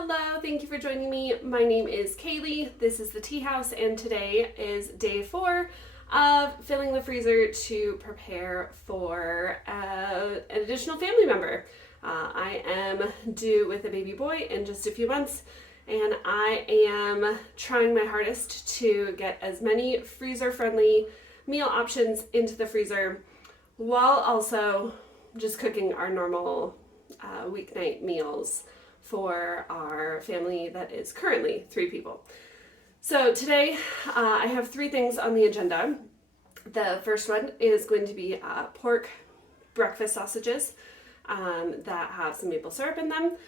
Hello, thank you for joining me. My name is Kaylee. This is the Tea House, and today is day 4 of filling the freezer to prepare for an additional family member. I am due with a baby boy in just a few months, and I am trying my hardest to get as many freezer-friendly meal options into the freezer while also just cooking our normal weeknight meals for our family that is currently 3 people. So today I have 3 things on the agenda. The first one is going to be pork breakfast sausages that have some maple syrup in them.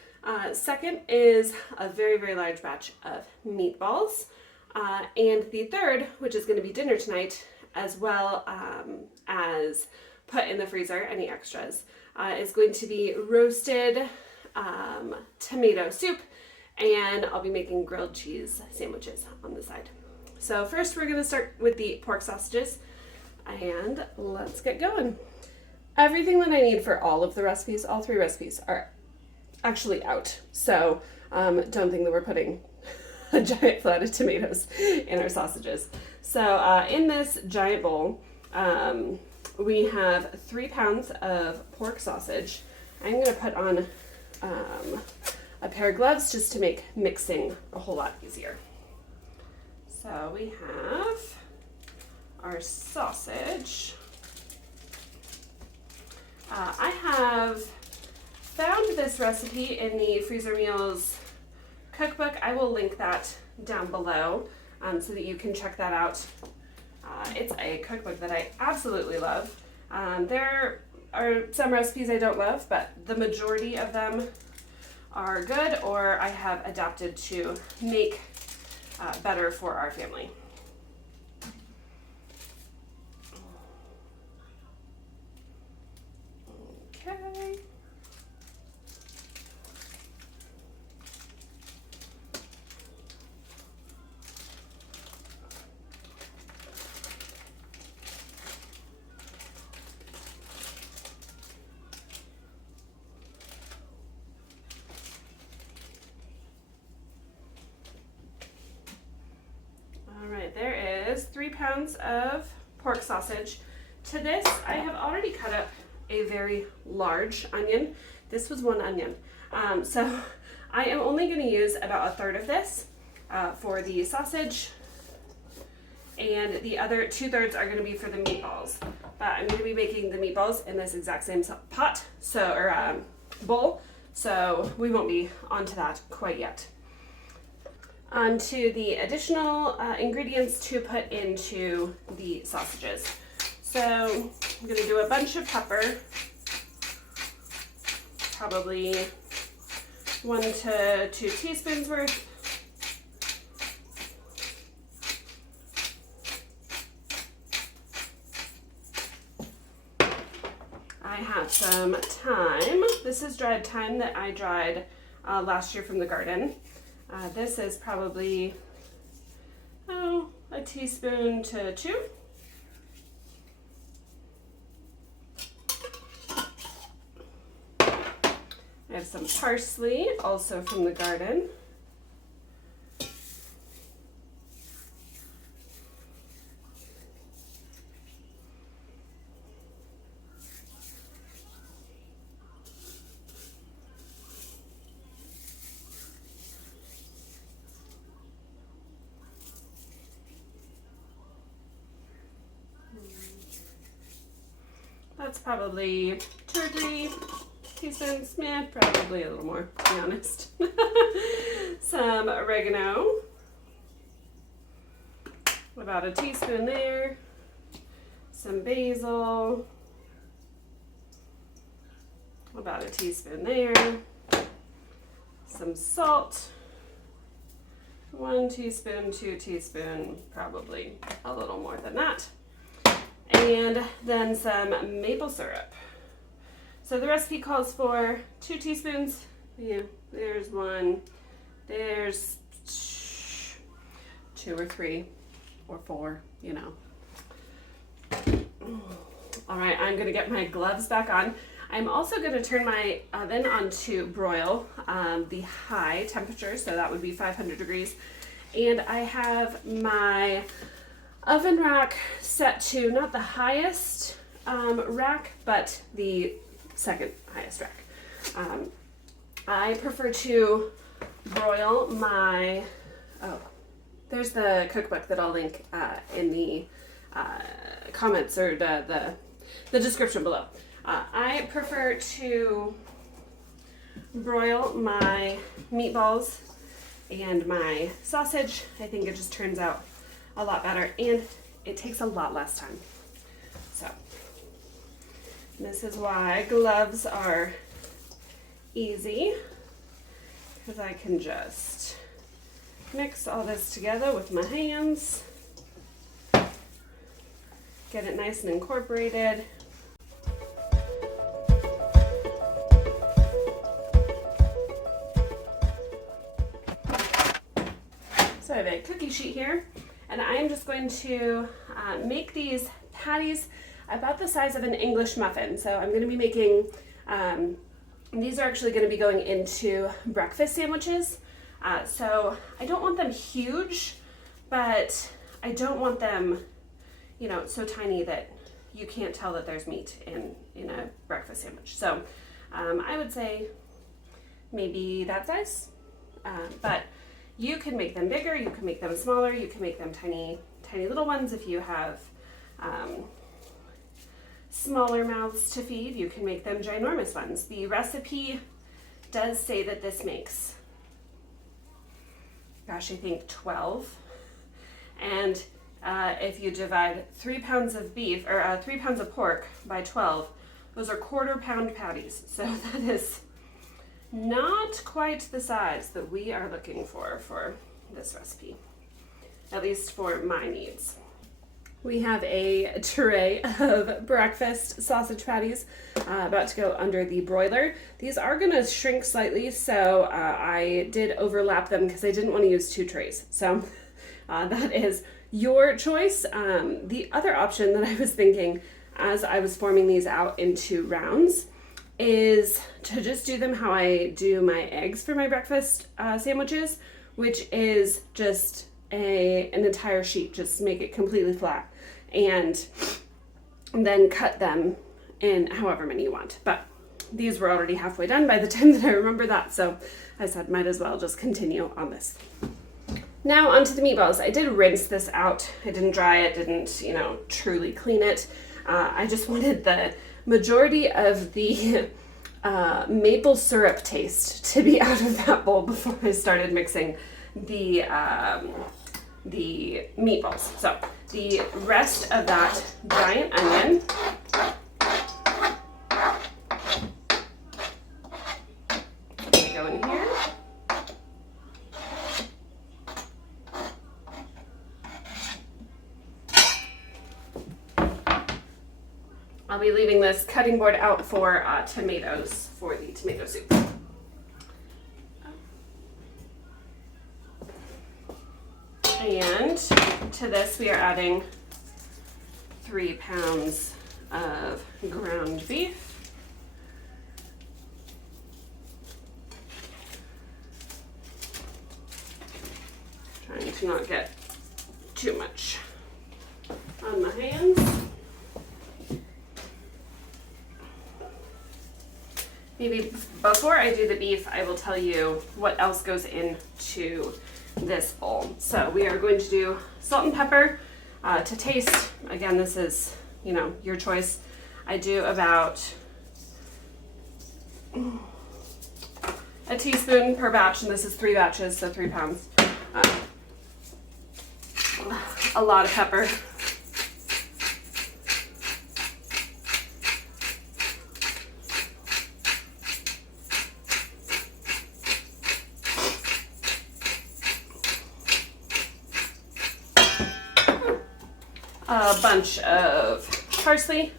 Second is a very, very large batch of meatballs. And the third, which is going to be dinner tonight, as well as put in the freezer, any extras, is going to be roasted tomato soup, and I'll be making grilled cheese sandwiches on the side. So first we're going to start with the pork sausages, and let's get going. Everything that I need for all of the recipes, all 3 recipes, are actually out. So don't think that we're putting a giant flat of tomatoes in our sausages. So in this giant bowl, we have 3 pounds of pork sausage. I'm going to put on a pair of gloves just to make mixing a whole lot easier. So we have our sausage. I have found this recipe in the Freezer Meals cookbook. I will link that down below so that you can check that out. It's a cookbook that I absolutely love. There are some recipes I don't love, but the majority of them are good, or I have adapted to make better for our family. Okay. There is 3 pounds of pork sausage. To this, I have already cut up a very large onion. This was 1 onion. So I am only going to use about 1/3 of this for the sausage, and the other 2/3 are going to be for the meatballs. But I'm going to be making the meatballs in this exact same pot, bowl, so we won't be onto that quite yet. Onto the additional ingredients to put into the sausages. So I'm going to do a bunch of pepper, probably 1 to 2 teaspoons worth. I have some thyme. This is dried thyme that I dried last year from the garden. This is probably, a teaspoon to 2. I have some parsley, also from the garden. That's probably 2 or 3 teaspoons, probably a little more, to be honest. Some oregano, about a teaspoon there. Some basil, about a teaspoon there. Some salt, 1 teaspoon, 2 teaspoons, probably a little more than that. And then some maple syrup. So the recipe calls for 2 teaspoons. Yeah, there's 1. There's 2 or 3 or 4, All right, I'm gonna get my gloves back on. I'm also going to turn my oven on to broil the high temperature, so that would be 500 degrees. And I have my oven rack set to not the highest rack, but the second highest rack. I prefer to broil my, there's the cookbook that I'll link in the comments or the description below. I prefer to broil my meatballs and my sausage. I think it just turns out a lot better and it takes a lot less time. So this is why gloves are easy, because I can just mix all this together with my hands, get it nice and incorporated. So I have a cookie sheet here, and I'm just going to make these patties about the size of an English muffin. So I'm going to be making, these are actually going to be going into breakfast sandwiches. So I don't want them huge, but I don't want them, you know, so tiny that you can't tell that there's meat in a breakfast sandwich. So I would say maybe that size, but you can make them bigger, you can make them smaller, you can make them tiny little ones. If you have smaller mouths to feed, you can make them ginormous ones. The recipe does say that this makes, gosh, I think 12. And if you divide 3 pounds of beef, or 3 pounds of pork by 12, those are 1/4 pound patties. So that is not quite the size that we are looking for this recipe, at least for my needs. We have a tray of breakfast sausage patties about to go under the broiler. These are going to shrink slightly, so I did overlap them because I didn't want to use 2 trays. So that is your choice. The other option that I was thinking as I was forming these out into rounds is to just do them how I do my eggs for my breakfast sandwiches, which is just an entire sheet. Just make it completely flat and then cut them in however many you want. But these were already halfway done by the time that I remember that, so I said might as well just continue on this. Now onto the meatballs. I did rinse this out. I didn't dry it, didn't, you know, truly clean it. I just wanted the majority of the maple syrup taste to be out of that bowl before I started mixing the meatballs. So the rest of that giant onion, go in here. I'll be leaving this cutting board out for tomatoes for the tomato soup. And to this we are adding 3 pounds of ground beef. Trying to not get too much on my hands. Maybe before I do the beef, I will tell you what else goes into this bowl. So we are going to do salt and pepper to taste. Again, this is, you know, your choice. I do about a teaspoon per batch, and this is 3 batches, so 3 pounds. A lot of pepper. A bunch of parsley.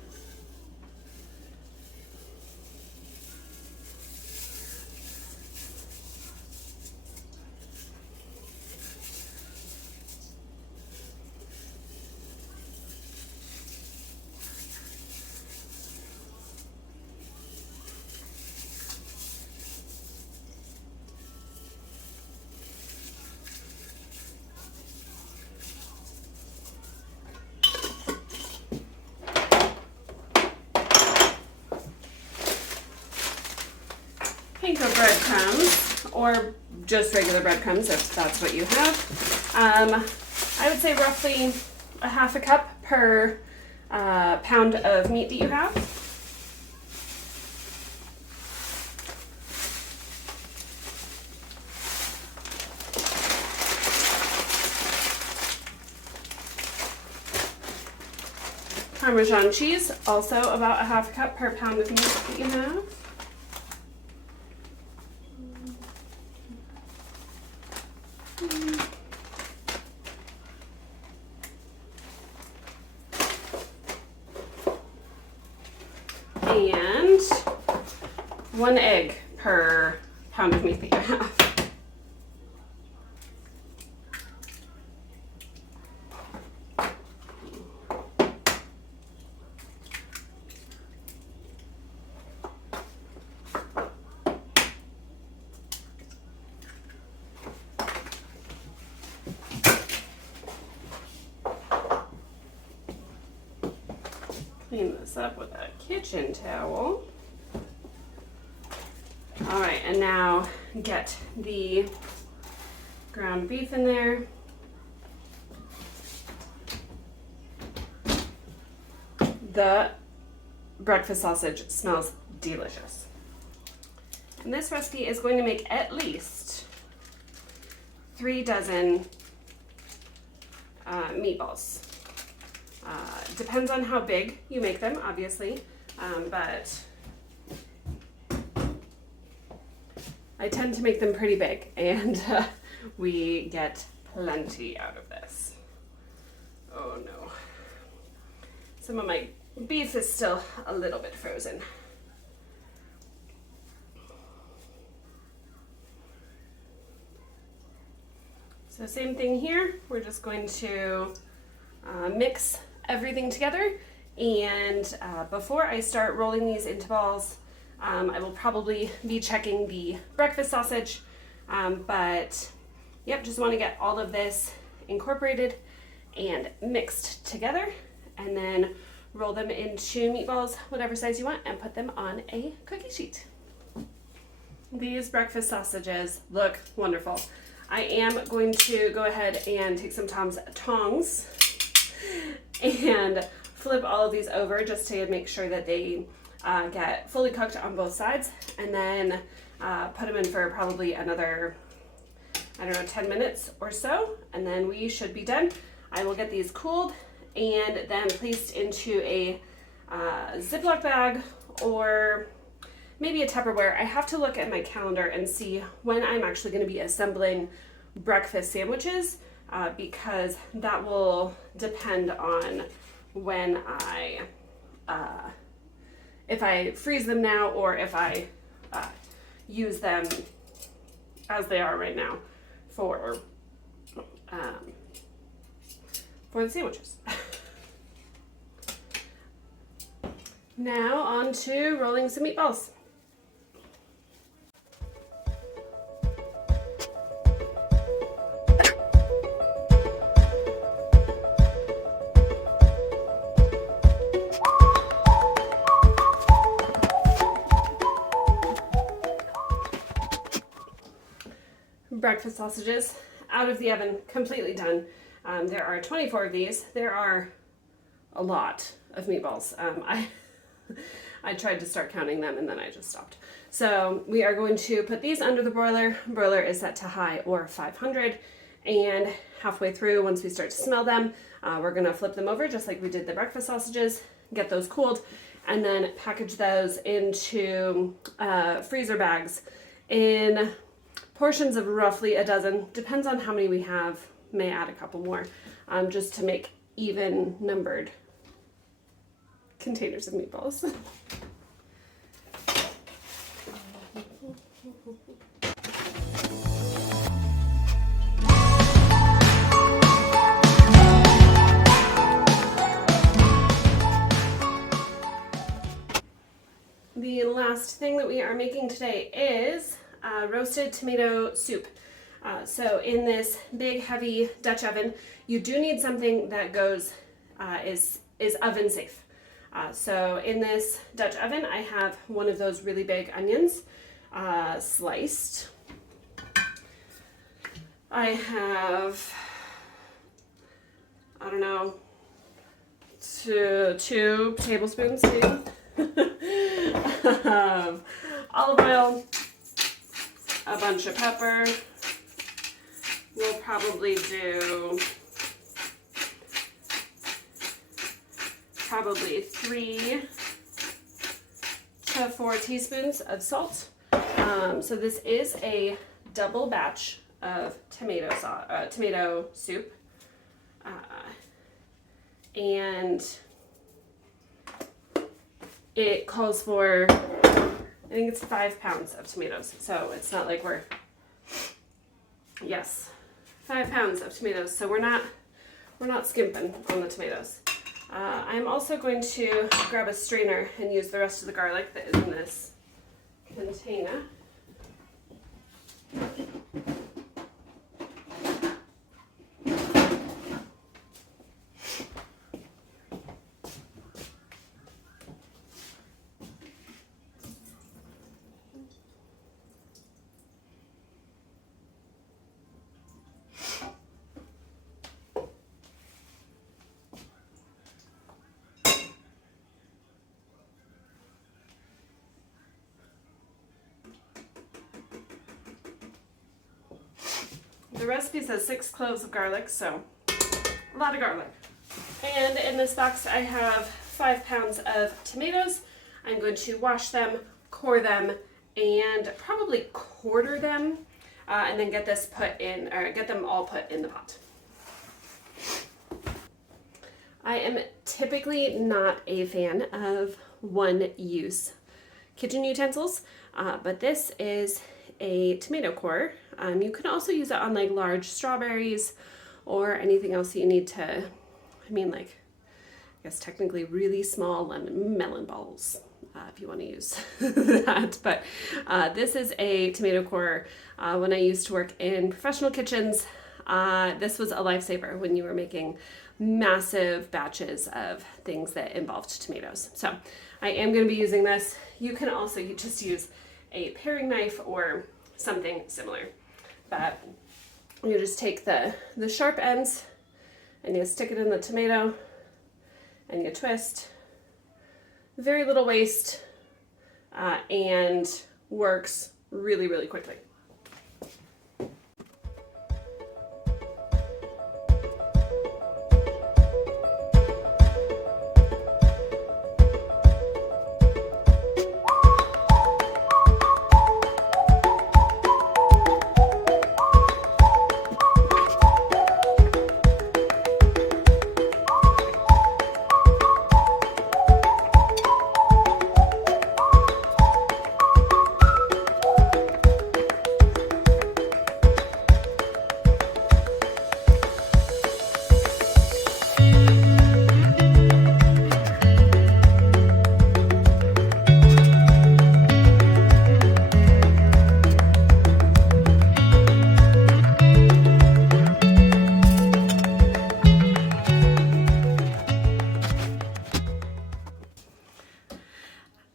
or just regular breadcrumbs if that's what you have. I would say roughly a half a cup per pound of meat that you have. Parmesan cheese, also about a half a cup per pound of meat that you have. And 1 egg per pound of meat that you have. Clean this up with a kitchen towel. All right, and now get the ground beef in there. The breakfast sausage smells delicious. And this recipe is going to make at least 3 dozen meatballs. Depends on how big you make them, obviously, but I tend to make them pretty big, and we get plenty out of this. Oh no. Some of my beef is still a little bit frozen. So same thing here, we're just going to mix everything together, and before I start rolling these into balls, I will probably be checking the breakfast sausage, but yep, just want to get all of this incorporated and mixed together, and then roll them into meatballs, whatever size you want, and put them on a cookie sheet. These breakfast sausages look wonderful. I am going to go ahead and take some tongs and flip all of these over just to make sure that they get fully cooked on both sides, and then put them in for probably another, I don't know, 10 minutes or so, and then we should be done. I will get these cooled and then placed into a Ziploc bag or maybe a Tupperware. I have to look at my calendar and see when I'm actually going to be assembling breakfast sandwiches, because that will depend on when if I freeze them now or if I use them as they are right now for the sandwiches. Now on to rolling some meatballs. Breakfast sausages out of the oven, completely done. There are 24 of these. There are a lot of meatballs. I tried to start counting them and then I just stopped. So we are going to put these under the broiler. Broiler is set to high or 500, and halfway through, once we start to smell them, we're gonna flip them over just like we did the breakfast sausages, get those cooled, and then package those into freezer bags in portions of roughly a dozen. Depends on how many we have, may add a couple more, just to make even numbered containers of meatballs. The last thing that we are making today is roasted tomato soup. So in this big heavy Dutch oven, you do need something that goes is oven safe. So in this Dutch oven, I have one of those really big onions sliced. I have, I don't know, two tablespoons maybe. Olive oil, a bunch of pepper. We'll probably do probably 3 to 4 teaspoons of salt. So this is a double batch of tomato soup, and it calls for, I think it's 5 pounds of tomatoes. So it's not like we're, yes, 5 pounds of tomatoes. So we're not skimping on the tomatoes. I'm also going to grab a strainer and use the rest of the garlic that is in this container. The recipe says 6 cloves of garlic, so a lot of garlic. And in this box I have 5 pounds of tomatoes. I'm going to wash them, core them, and probably quarter them, and then get them all put in the pot. I am typically not a fan of one-use kitchen utensils, but this is a tomato core. You can also use it on like large strawberries or anything else that you need to, I guess technically really small melon balls, if you want to use that. But this is a tomato core. When I used to work in professional kitchens, this was a lifesaver when you were making massive batches of things that involved tomatoes. So I am going to be using this. You can also just use a paring knife or something similar. But you just take the sharp ends and you stick it in the tomato and you twist. Very little waste, and works really, really quickly.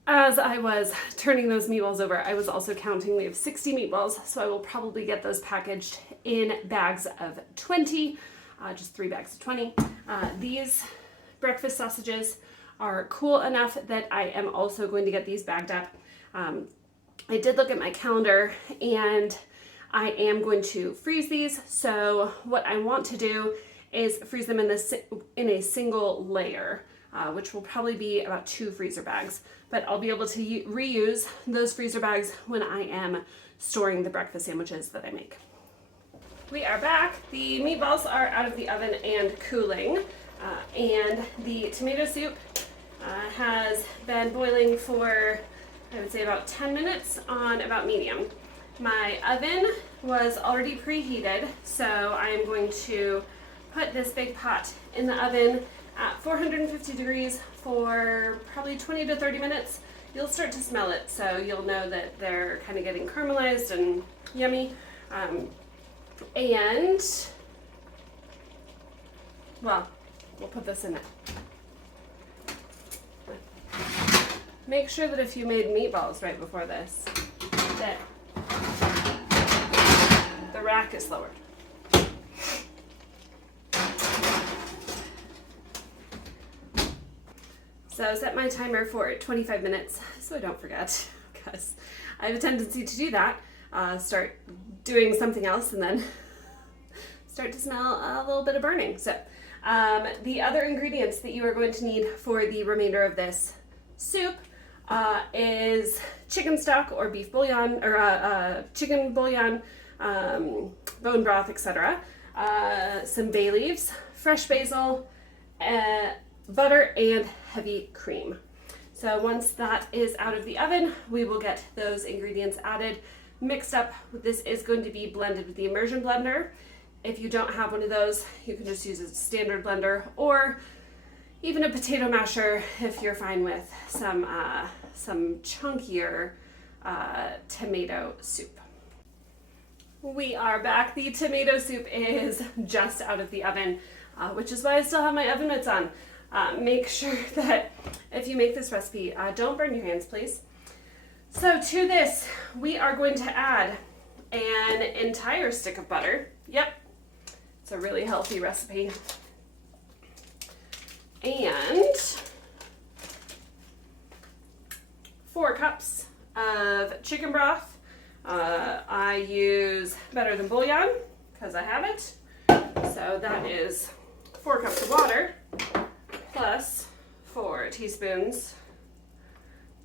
As I was turning those meatballs over, I was also counting. We have 60 meatballs, so I will probably get those packaged in bags of 20, just 3 bags of 20. These breakfast sausages are cool enough that I am also going to get these bagged up. I did look at my calendar and I am going to freeze these. So what I want to do is freeze them in a single layer, which will probably be about 2 freezer bags. But I'll be able to reuse those freezer bags when I am storing the breakfast sandwiches that I make. We are back. The meatballs are out of the oven and cooling, and the tomato soup has been boiling for, I would say, about 10 minutes on about medium. My oven was already preheated, so I am going to put this big pot in the oven at 450 degrees for probably 20 to 30 minutes. You'll start to smell it, so you'll know that they're kind of getting caramelized and yummy. And, well, we'll put this in there. Make sure that if you made meatballs right before this, that the rack is lowered. So set my timer for 25 minutes so I don't forget, because I have a tendency to do that. Start doing something else and then start to smell a little bit of burning. So the other ingredients that you are going to need for the remainder of this soup is chicken stock or beef bouillon, or chicken bouillon, bone broth, etc. Some bay leaves, fresh basil, butter, and heavy cream. So once that is out of the oven, we will get those ingredients added, mixed up. This is going to be blended with the immersion blender. If you don't have one of those, you can just use a standard blender or even a potato masher if you're fine with some chunkier tomato soup. We are back. The tomato soup is just out of the oven, which is why I still have my oven mitts on. Make sure that if you make this recipe, don't burn your hands, please. So to this, we are going to add an entire stick of butter. Yep, it's a really healthy recipe. And 4 cups of chicken broth. I use Better Than Bouillon because I have it. So that is 4 cups of water plus 4 teaspoons,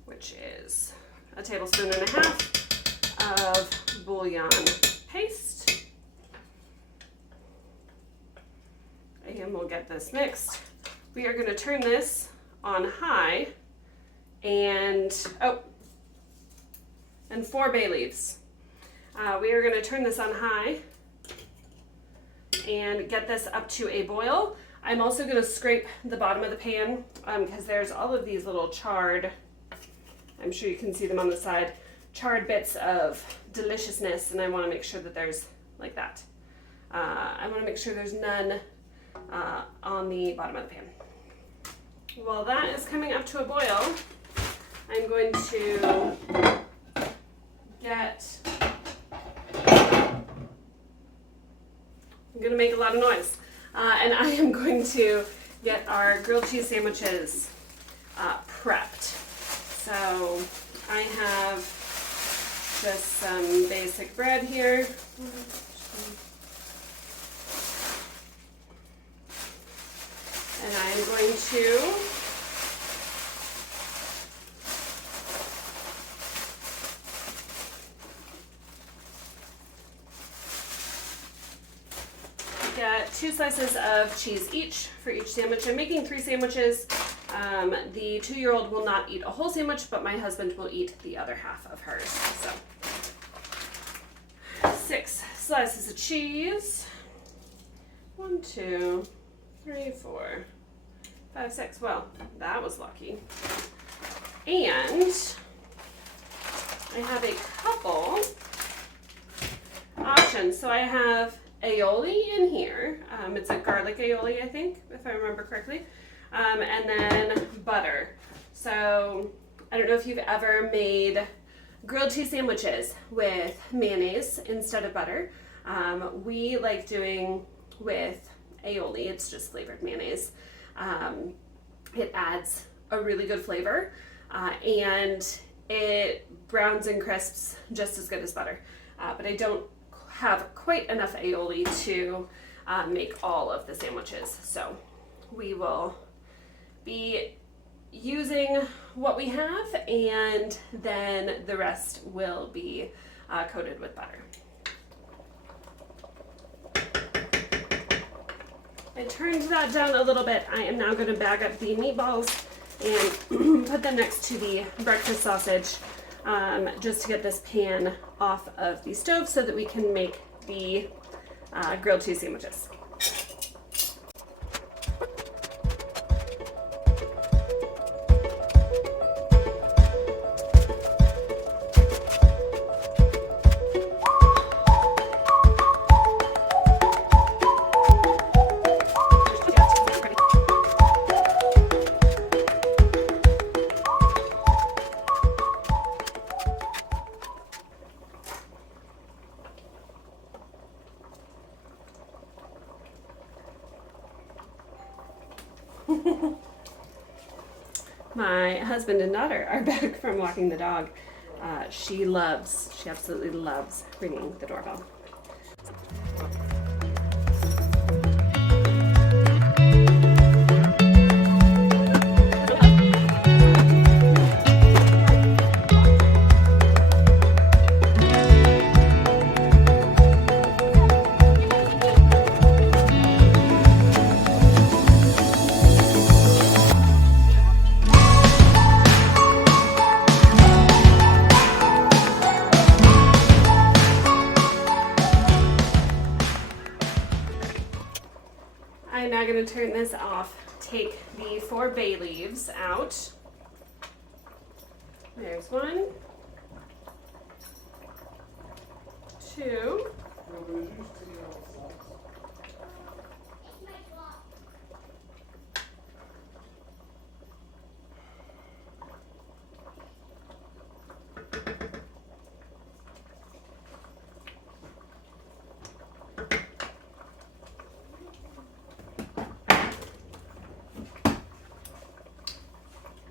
which is a tablespoon and a half of bouillon paste. And we'll get this mixed. We are going to turn this on high and 4 bay leaves. We are going to turn this on high and get this up to a boil. I'm also going to scrape the bottom of the pan because there's all of these little charred, I'm sure you can see them on the side, charred bits of deliciousness, and I want to make sure that there's like that. I want to make sure there's none on the bottom of the pan. While that is coming up to a boil, I'm going to I'm going to make a lot of noise. And I am going to get our grilled cheese sandwiches prepped. So I have just some basic bread here. And I'm going to get 2 slices of cheese each for each sandwich. I'm making 3 sandwiches. The 2-year-old will not eat a whole sandwich, but my husband will eat the other half of hers. So 6 slices of cheese. 1, 2, 3, 4, 5, 6. Well, that was lucky. And I have a couple options. So I have aioli in here. It's a garlic aioli, I think, if I remember correctly. And then butter. So I don't know if you've ever made grilled cheese sandwiches with mayonnaise instead of butter. We like doing with aioli. It's just flavored mayonnaise. It adds a really good flavor, and it browns and crisps just as good as butter. But I don't have quite enough aioli to make all of the sandwiches. So we will be using what we have, and then the rest will be coated with butter. I turned that down a little bit. I am now going to bag up the meatballs and put them next to the breakfast sausage, just to get this pan off of the stove so that we can make the grilled cheese sandwiches. My husband and daughter are back from walking the dog. She absolutely loves ringing the doorbell. I'm now going to turn this off. Take the 4 bay leaves out. There's 1, 2.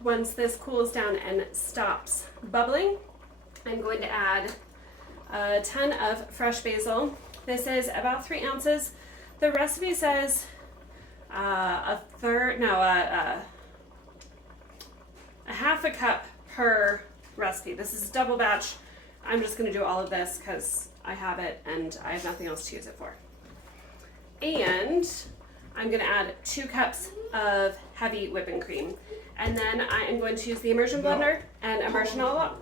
Once this cools down and stops bubbling, I'm going to add a ton of fresh basil. This is about 3 ounces. The recipe says a half a cup per recipe. This is a double batch. I'm just going to do all of this because I have it and I have nothing else to use it for. And I'm going to add 2 cups of heavy whipping cream. And then I am going to use the immersion blender and immersion all up.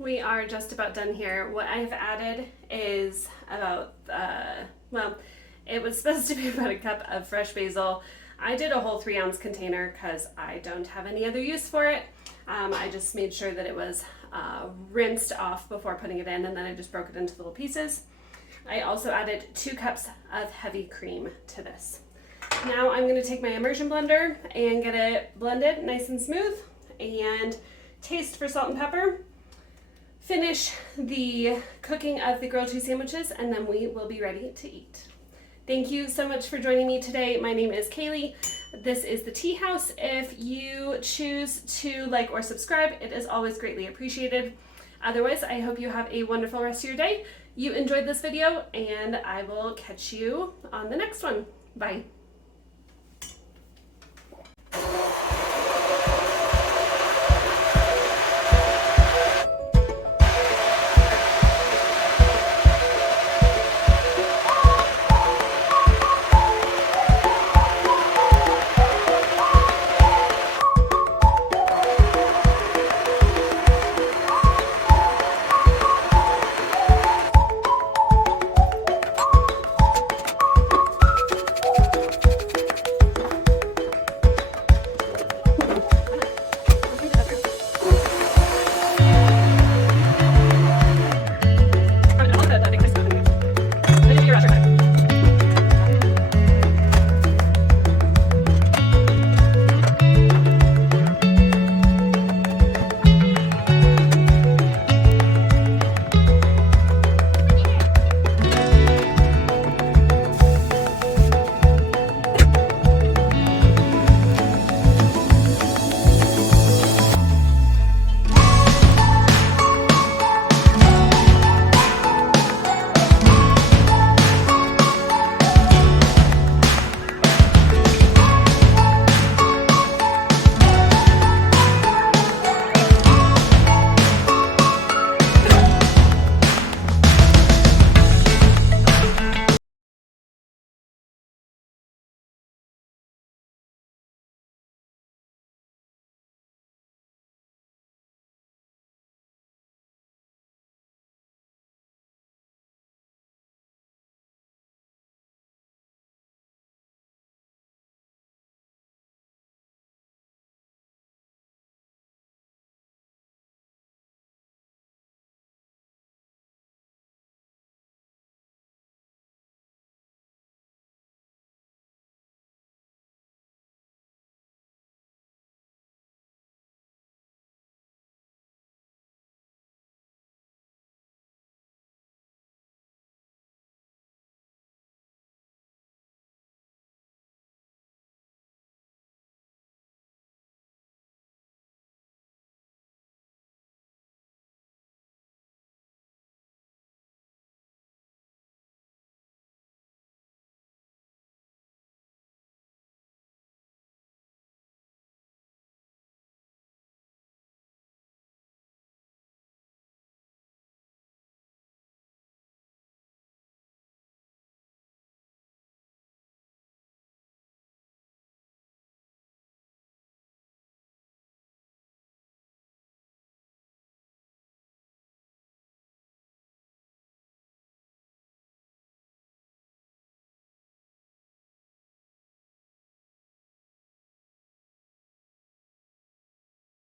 We are just about done here. What I have added is about, it was supposed to be about a cup of fresh basil. I did a whole 3 ounce container because I don't have any other use for it. I just made sure that it was rinsed off before putting it in, and then I just broke it into little pieces. I also added 2 cups of heavy cream to this. Now I'm going to take my immersion blender and get it blended nice and smooth and taste for salt and pepper. Finish the cooking of the grilled cheese sandwiches, and then we will be ready to eat. Thank you so much for joining me today. My name is Kaylee. This is the Tea House. If you choose to like or subscribe, it is always greatly appreciated. Otherwise, I hope you have a wonderful rest of your day. You enjoyed this video, and I will catch you on the next one. Bye.